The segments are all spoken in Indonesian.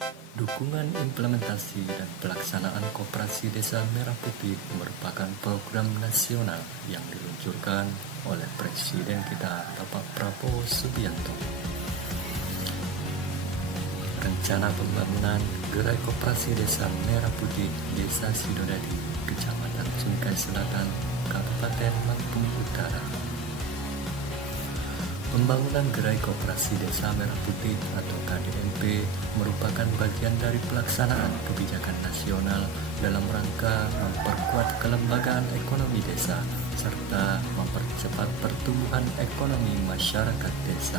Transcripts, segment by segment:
Dukungan implementasi dan pelaksanaan Koperasi Desa Merah Putih merupakan program nasional yang diluncurkan oleh Presiden kita Bapak Prabowo Subianto. Rencana pembangunan Gerai Koperasi Desa Merah Putih Desa Sidodadi, Kecamatan Sungai Selatan, Kabupaten Lampung Utara. Pembangunan Gerai Koperasi Desa Merah Putih atau KDMP merupakan bagian dari pelaksanaan kebijakan nasional dalam rangka memperkuat kelembagaan ekonomi desa serta mempercepat pertumbuhan ekonomi masyarakat desa.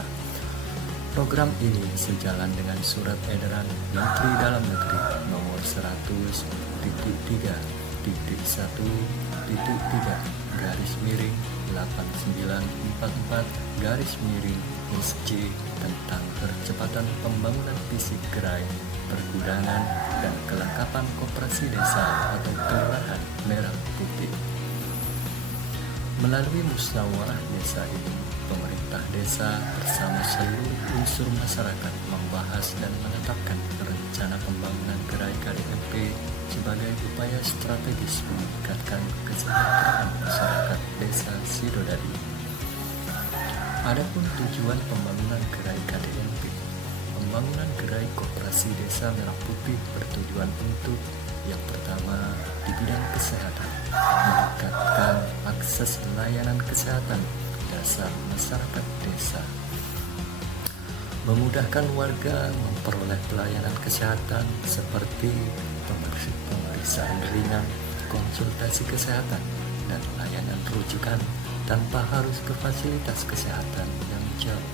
Program ini sejalan dengan Surat Edaran Menteri Dalam Negeri Nomor 100.3.1/8944/SC tentang percepatan pembangunan fisik gerai, pergudangan, dan kelengkapan koperasi desa atau kelurahan Merah Putih. Melalui musyawarah desa ini, pemerintah desa bersama seluruh unsur masyarakat membahas dan menetapkan rencana pembangunan gerai KDMP sebagai upaya strategis meningkatkan kesejahteraan masyarakat desa Sidodadi. Adapun tujuan pembangunan gerai KDMP, pembangunan gerai Koperasi Desa Merah Putih bertujuan untuk yang pertama, di bidang kesehatan, meningkatkan akses layanan kesehatan dasar masyarakat desa, memudahkan warga memperoleh pelayanan kesehatan seperti pemeriksaan ringan, konsultasi kesehatan, dan layanan rujukan tanpa harus ke fasilitas kesehatan yang jauh,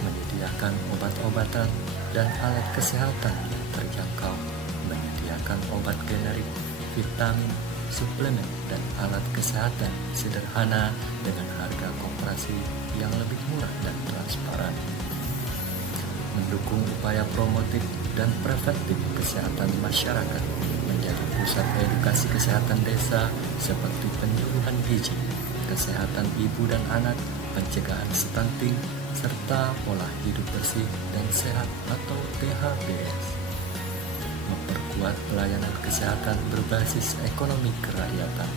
menyediakan obat-obatan dan alat kesehatan yang terjangkau, menyediakan obat generik, vitamin, suplemen, dan alat kesehatan sederhana dengan harga koperasi yang lebih murah dan transparan, mendukung upaya promotif dan preventif kesehatan masyarakat, menjadi pusat edukasi kesehatan desa seperti penyuluhan gizi, kesehatan ibu dan anak, pencegahan stunting, serta pola hidup bersih dan sehat atau PHBS. Memperkuat pelayanan kesehatan berbasis ekonomi kerakyatan,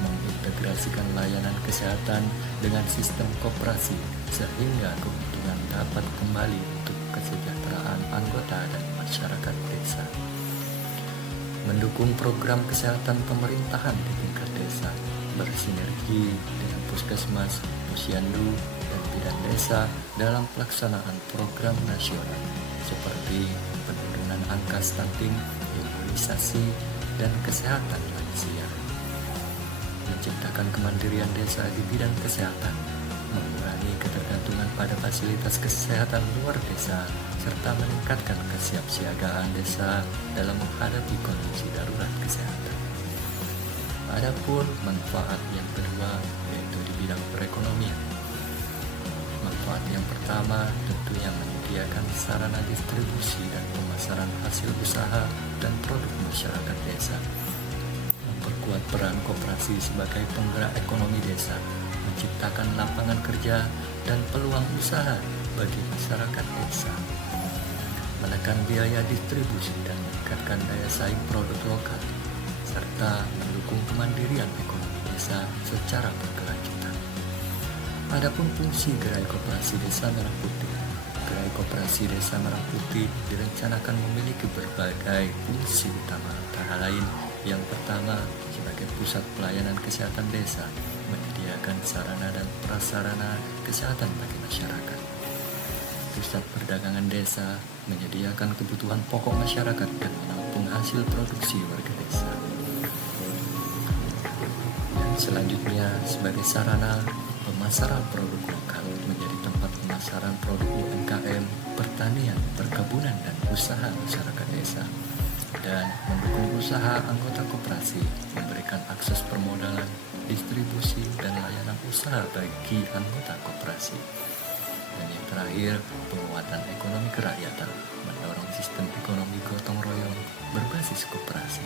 mengintegrasikan layanan kesehatan dengan sistem koperasi sehingga keuntungan dapat kembali untuk kesejahteraan anggota dan masyarakat desa. Mendukung program kesehatan pemerintahan di tingkat desa, bersinergi dengan Puskesmas, Posyandu, dan Bidan Desa dalam pelaksanaan program nasional seperti penurunan angka stunting, imunisasi, dan kesehatan lansia. Menciptakan kemandirian desa di bidang kesehatan, mengurangi ketergantungan pada fasilitas kesehatan luar desa, serta meningkatkan kesiapsiagaan desa dalam menghadapi kondisi darurat kesehatan. Adapun manfaat yang kedua yaitu di bidang perekonomian. Manfaat yang pertama tentunya menyediakan sarana distribusi dan pemasaran hasil usaha dan produk masyarakat desa, memperkuat peran koperasi sebagai penggerak ekonomi desa, menciptakan lapangan kerja dan peluang usaha bagi masyarakat desa, menekan biaya distribusi dan meningkatkan daya saing produk lokal, serta mendukung kemandirian ekonomi desa secara berkelanjutan. Adapun fungsi Gerai Koperasi Desa Merah Putih, Gerai Koperasi Desa Merah Putih direncanakan memiliki berbagai fungsi utama, antara lain yang pertama sebagai pusat pelayanan kesehatan desa, menyediakan sarana dan prasarana kesehatan bagi masyarakat. Pusat perdagangan desa menyediakan kebutuhan pokok masyarakat dan menampung hasil produksi warga desa. Dan selanjutnya sebagai sarana pemasaran produk lokal, menjadi tempat pemasaran produk UMKM, pertanian, perkebunan, dan usaha masyarakat desa, dan mendukung usaha anggota koperasi, memberikan akses permodalan, distribusi, dan layanan usaha bagi anggota koperasi. Dan yang terakhir, penguatan ekonomi kerakyatan, mendorong sistem ekonomi gotong royong berbasis koperasi.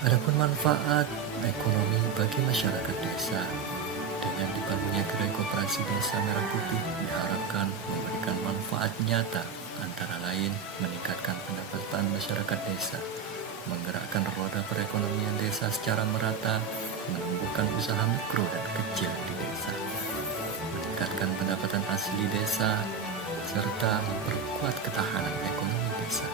Adapun manfaat ekonomi bagi masyarakat desa, Dengan dibangunnya Gerai Koperasi Desa Merah Putih diharapkan memberikan manfaat nyata, antara lain meningkatkan pendapatan masyarakat desa, menggerakkan roda perekonomian desa secara merata, menumbuhkan usaha mikro dan kecil di desa, meningkatkan pendapatan asli desa, serta memperkuat ketahanan ekonomi desa.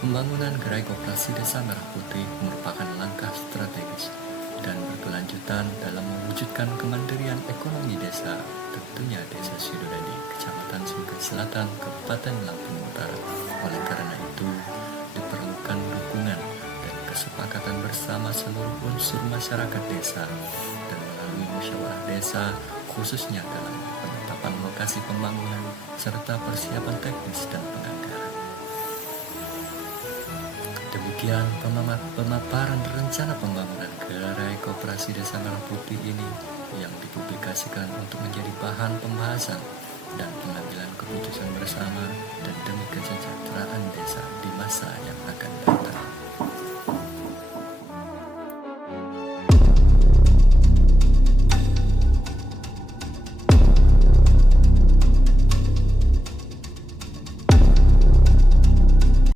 Pembangunan Gerai Koperasi Desa Merah Putih merupakan langkah strategis dan berkelanjutan dalam mewujudkan kemandirian ekonomi desa, tentunya Desa Sidodadi, Kecamatan Sungai Selatan, Kabupaten Lampung Utara. Oleh karena itu, diperlukan dukungan dan kesepakatan bersama seluruh unsur masyarakat desa dan melalui musyawarah desa, khususnya dalam penetapan lokasi pembangunan serta persiapan teknis dan penganggaran. Demikian pemaparan rencana pembangunan Gerai Koperasi Desa Merah Putih ini yang dipublikasikan untuk menjadi bahan pembahasan dan pengambilan keputusan bersama dan demi kesejahteraan desa.